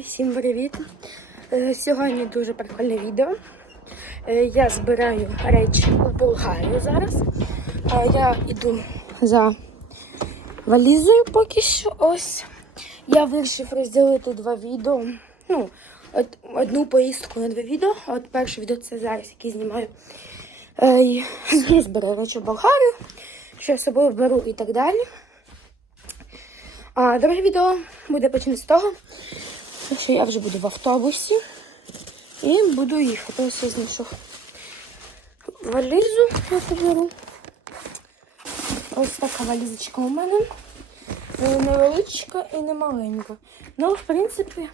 Всім привіт! Е, Сьогодні дуже прикольне відео. Е, Я збираю речі в Болгарію зараз. Е, Я йду за валізою поки що. Ось. Я вирішив розділити два відео. Ну, одну поїздку на два відео. От перше відео це зараз, яке знімаю. Е, Я збираю речі в Болгарію, що з собою беру і так далі. А друге відео буде почне з того, що я вже буду в автобусі і буду їхати. Ось я знайшов валізу, я поберу. Ось така валізочка у мене. Е, Невеличка і не маленька. Ну, в принципі,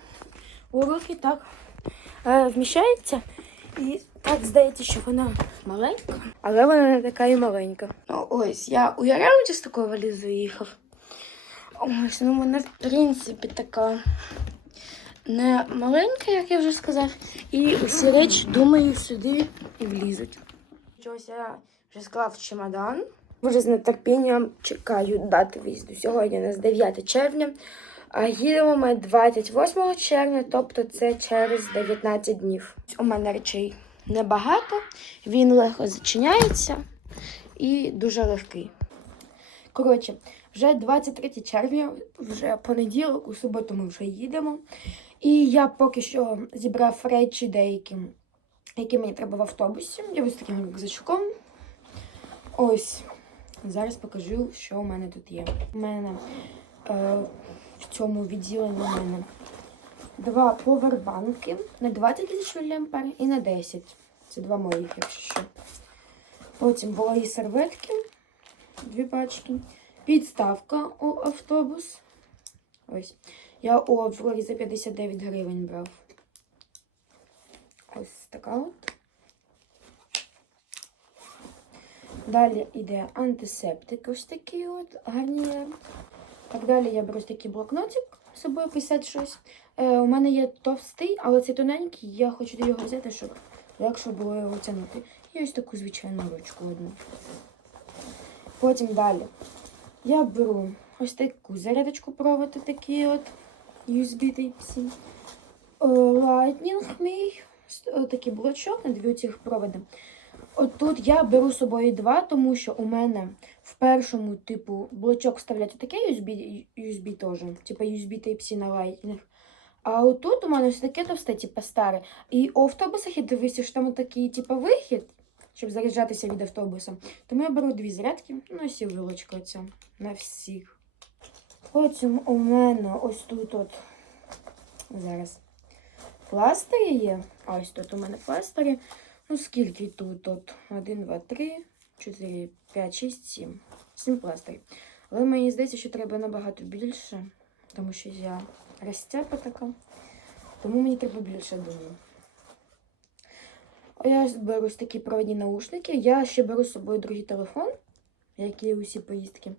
у руки так е, вміщається. І так здається, що вона маленька, але вона не така і маленька. Ну, ось, я уявляю, що з такою валізою їхав. Ось, ну вона, в принципі, така не маленька, як я вже сказав. І усі речі, думаю, сюди і влізуть. Ось я вже склав чемодан. Вже з нетерпінням чекаю дати в'їзду. Сьогодні у нас 9 червня, а їдемо ми 28 червня, тобто це через 19 днів. У мене речей небагато, він легко зачиняється і дуже легкий. Коротше, вже 23 червня, вже понеділок, у суботу ми вже їдемо. І я поки що зібрав речі деякі, які мені треба в автобусі. Я ось таким рюкзачком. Ось. Зараз покажу, що у мене тут є. У мене е, в цьому відділенні у мене два повербанки на 20 тисяч мА і на 10. Це два моїх, якщо що. Потім вологі серветки, дві пачки. Підставка у автобус. Ось. Я у Аврорі за 59 гривень брав. Ось така от. Далі йде антисептик, ось такий от гарнір. Так далі я беру такий блокнотик з собою писати щось. Е, у мене є товстий, але це тоненький. Я хочу його взяти, щоб легше було його тягнути. І ось таку звичайну ручку одну. Потім далі. Я беру ось таку зарядочку проводи, такі от USB Type-C. Е, Lightning мій. Такий блочок на дві цих проводи. От тут я беру з собою два, тому що у мене в першому типу блочок вставлять отаке USB, USB теж, типу USB Type-C на Lightning. А отут у мене ось таке товсте, типу старе. І у автобусах я дивлюся, що там такий, типу, вихід, щоб заряджатися від автобуса. Тому я беру дві зарядки, ну і вилочка оця на всіх. Потім у мене ось тут от зараз пластирі є. Ось тут у мене пластирі. Ну, скільки тут? от? 1, 2, 3, 4, 5, 6, 7. 7 пластирів. Але мені здається, що треба набагато більше, тому що я розтяпа така. Тому мені треба більше, думаю. Я беру такі проводні наушники. Я ще беру з собою другий телефон, як і усі поїздки.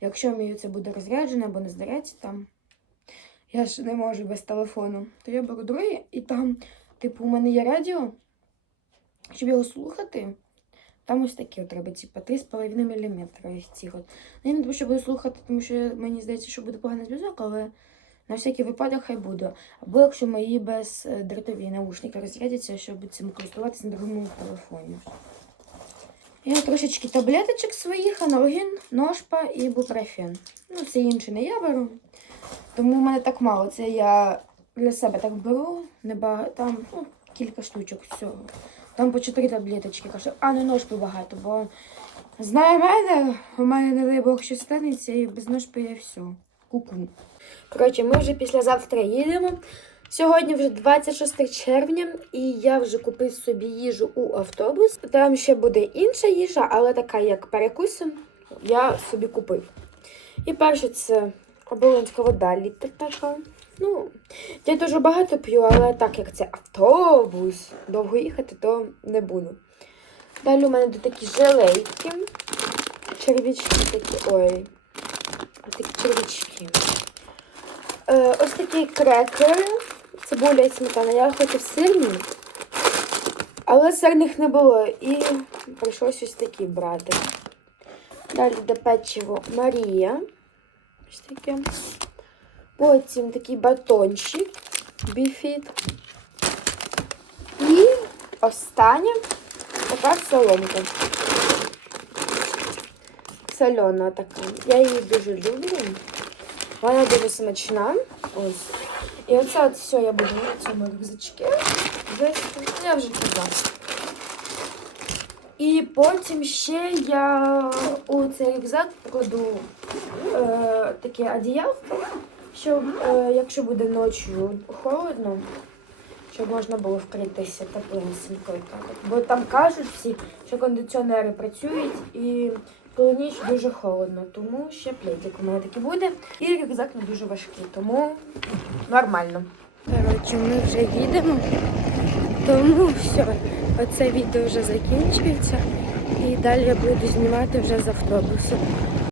Якщо мій це буде розряджений або не здається там, я ж не можу без телефону, то я беру другий і там, типу, у мене є радіо, щоб його слухати. Там ось такі от треба, типу, 3,5 мм ці от. Ну, я не думаю, що буду слухати, тому що мені здається, що буде поганий зв'язок, але на всякий випадок хай буде. Або якщо мої бездротові наушники розрядяться, щоб цим користуватися на другому телефоні. Я трошечки таблеточок своїх, аналогін, ножпа і бупрофен. Ну, все інше не я беру. Тому в мене так мало. Це я для себе так беру. Небагато, там ну, кілька штучок всього. Там по 4 таблеточки. Кажу, а не ножпи багато, бо знає мене, у мене не дай Бог щось станеться і без ножпи я все. Ку-ку. Коротше, ми вже післязавтра їдемо. Сьогодні вже 26 червня, і я вже купив собі їжу у автобус. Там ще буде інша їжа, але така як перекуси, я собі купив. І перше це оболонська вода, літр така. Ну, я дуже багато п'ю, але так як це автобус, довго їхати, то не буду. Далі у мене тут такі желейки, червячки такі, ой, такі червячки. Е, ось такі крекери, цибуля і сметана. Я хотів сирні, але сирних не було і прийшлось ось такі брати. Далі йде печиво Марія. Ось таке. Потім такий батончик біфіт. І останнє така соломка. Сольона така. Я її дуже люблю. Вона дуже смачна. Ось. І оце от все я буду на цьому рюкзачку. Я вже казала. І потім ще я у цей рюкзак покладу е, таке одіялко, щоб е, якщо буде ночі холодно, щоб можна було вкритися так от. Бо там кажуть всі, що кондиціонери працюють і коли ніч дуже холодно, тому ще пледик у мене такий буде. І рюкзак не дуже важкий, тому нормально. Коротше, ми вже їдемо, тому все, оце відео вже закінчується. І далі я буду знімати вже з автобусу.